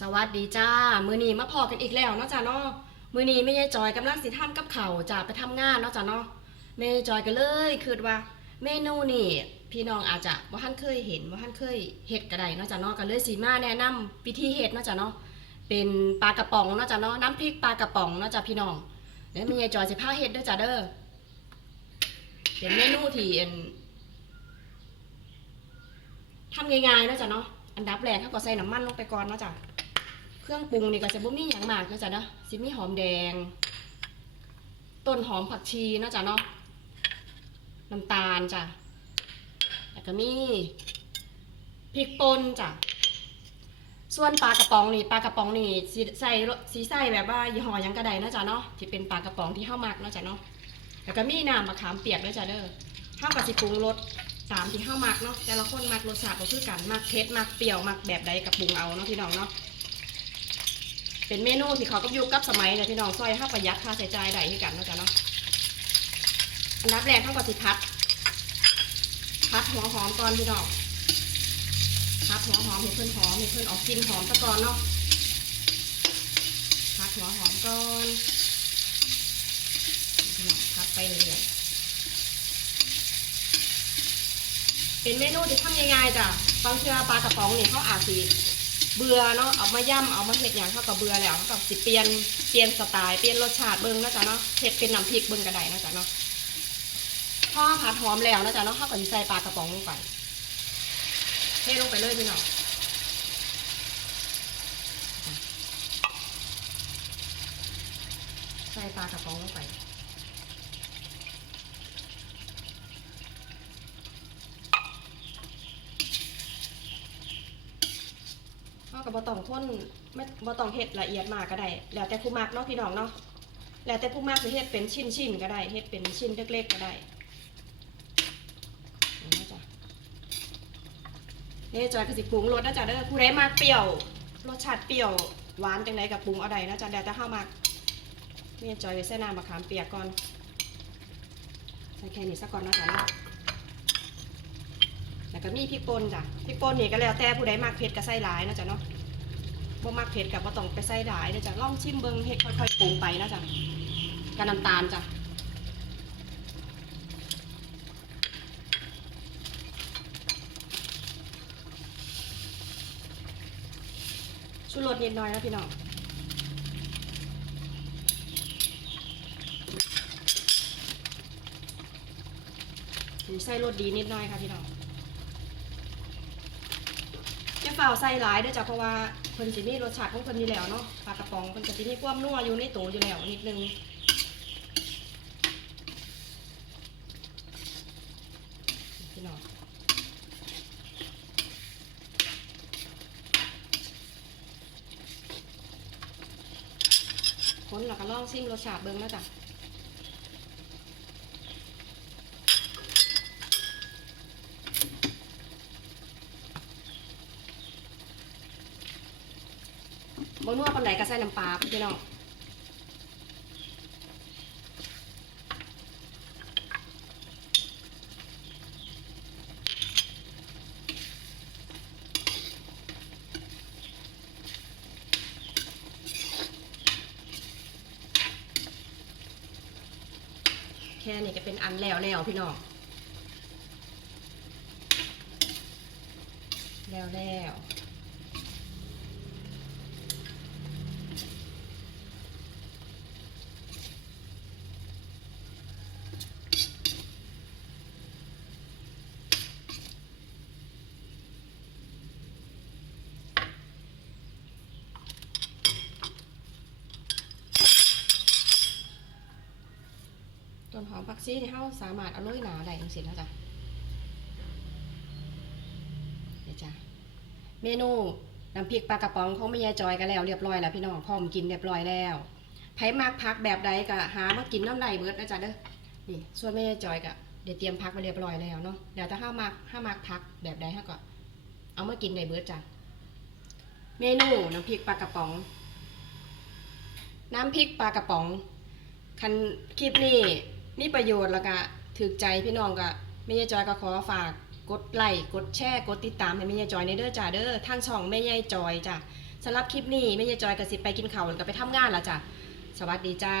สวัสดีจ้า มือนีมาพอกันอีกแล้วเนาะจ้าเนาะมือนีไม่ยายจอยกำลังสิทำกับเขาจ้าไปทำงานเนาะจ้าเนาะแม่จอยก็เลยคิดว่า เมนูนี่พี่น้องอาจจะว่าท่านเคยเห็นว่าท่านเคยเห็ดกระไดเนาะจ้าเนาะก็เลยสีมาแนะนำวิธีเห็ดเนาะจ้าเนาะเป็นปลากระป๋องเนาะจ้าเนาะน้ำพริกปลากระป๋องเนาะจ้าพี่น้องแล้วแม่ยายจอยสิพาเห็ดด้วยจ้าเด้อเป็นเมนูที่ทำง่ายๆเนาะจ้าเนาะอันดับแรกเขาก็ใส่น้ำมันลงไปก่อนเนาะจ้า เครื่องปรุงนี่ก็จะบ่มีหยังมากเนาะจ๊ะเนาะสิมีหอมแดง ต้นหอมผักชีเนาะจ๊ะเนาะน้ำตาลจ้ะแล้วก็มีพริกป่นจ้ะส่วนปลากระป๋องนี่ปลากระป๋องนี่สิใส่สีใส่แบบว่ายี่ห้อยังก็ได้เนาะจ๊ะเนาะที่เป็นปลากระป๋องที่เฮามักเนาะจ๊ะเนาะแล้วก็มีน้ำมะขามเปียกด้วยจ้ะเด้อเฮาก็สิปรุงรสตามที่เฮามักเนาะแต่ละคนมักรสชาติบ่คือกันมักเผ็ดมักเปรี้ยวมักแบบใดก็ปรุงเอาเนาะพี่น้องเนาะ เป็นเมนูที่เขาก็อยู่กับสมัยเนี่ยพี่น้องซอยห้าประหยัดค่าใช้จ่ายได้ที่กันนะจ๊ะเนาะอันดับแรกข้าวกะสิพัดพัดหัวหอมก่อนพี่น้องพัดหัวหอมให้เพื่อนหอมให้เพื่อนออกกลินหอมตะกอนเนาะพัดหัวหอมก่อนพี่น้องพัดไปเรื่อยๆเป็นเมนูที่ทำง่ายๆจ้ะบางเทื่อปลากระป๋องนี่เขาอาจสิ เบื่อเนาะเอามาย่ำเอามาเห็ดอย่างเท่ากับเบื่อแล้วเท่ากับสิเปลี่ยนเปลี่ยนสไตล์เปลี่ยนรสชาติเบิ่งเนาะจ๊ะเนาะเห็ดเป็นน้ำพริกเบิ่งกระไดเนาะจ๊ะเนาะพอผัดหอมแล้วเนาะจ๊ะเนาะเท่ากับใส่ปลากระป๋องลงไปเทลงไปเลยพี่น้องใส่ปลากระป๋องลงไป เท่ากับบ่ต้องทนไม่บ่ต้องเห็ดละเอียดมากก็ได้ แล้วแต่ผู้มักเนาะพี่น้องเนาะ แล้วแต่ผู้มักจะเฮ็ดเป็นชิ้นๆก็ได้เฮ็ดเป็นชิ้นเล็กๆก็ได้เนาะจ้ะนี่จอยก็สิปรุงรสนะจ๊ะเด้อผู้ใดมากเปรี้ยว รสชาติเปรี้ยวหวานจังไดกับปรุงเอาใดนะจ๊ะเดี๋ยวจะเข้ามากนี่จอยใส่น้ำมะขามเปียกก่อนใส่แค่นี้สักก่อนนะจ๊ะ แล้วก็มีพริกป่นจ้ะพริกป่นนี่ก็แล้วแต่ผู้ใดมากเผ็ดก็ใส่หลายนะจ๊ะเนาะบ่มักเผ็ดกับบ่ต้องไปใส่หลายนะจ๊ะลองชิมเบิ่งเฮ็ดค่อยๆปรุงไปนะจ๊ะกับน้ำตาลจ้ะชูรสนิดหน่อยนะพี่น้องใส่รสดีนิดหน่อยค่ะพี่น้อง จะเปล่าใส่หลายเด้วยจ้ะเพราะว่าเพิ่นสิมีรสชาติของเพิ่นอยู่แล้วเนาะปลากระป๋องเพิ่นก็สิมีความนัวอยู่ในตัวอยู่แล้วนิดนึงพี่น้องคนเราก็ลองชิมรสชาติเบิ้งแล้วจ้ะ บนนัวคนไหนก็ใส่น้ำปลาพี่น้องแค่นี้ก็เป็นอันแล้วแล้วพี่น้องแล้วแล้ว้นหอมผักชีที่เฮาสามารถเอาโรยหนาได้จังซี่นะจ๊ะเดี๋ยวจ้ะเมนูน้ำพริกปลากระป๋องของแม่ยายจอยกันแล้วเรียบร้อยแล้วพี่น้องพร้อมกินเรียบร้อยแล้วไผมากพักแบบใดก็หามากินน้ำใดเบิดนะจ๊ะเด้อนี่ส่วนแม่ยายจอยก็เดี๋ยวเตรียมพักไว้เรียบร้อยแล้วเนาะเดี๋ยวถ้าห้ามากห้ามากพักแบบใดห้าก็เอามากินในเบิดจ้ะเมนูน้ำพริกปลากระป๋อง น้ำพริกปลากระป๋องคันคลิปนี้ มีประโยชน์แล้วก็ถือใจพี่น้องก็แม่ยายจอยก็ขอฝากกดไลค์กดแชร์กดติดตามให้แม่ยายจอยในเด้อจ้าเด้อทางช่องแม่ยายจอยจ้ะสำหรับคลิปนี้แม่ยายจอยกับสิไปกินข้าวแล้วก็ไปทำงานแล้วจ้ะสวัสดีจ้า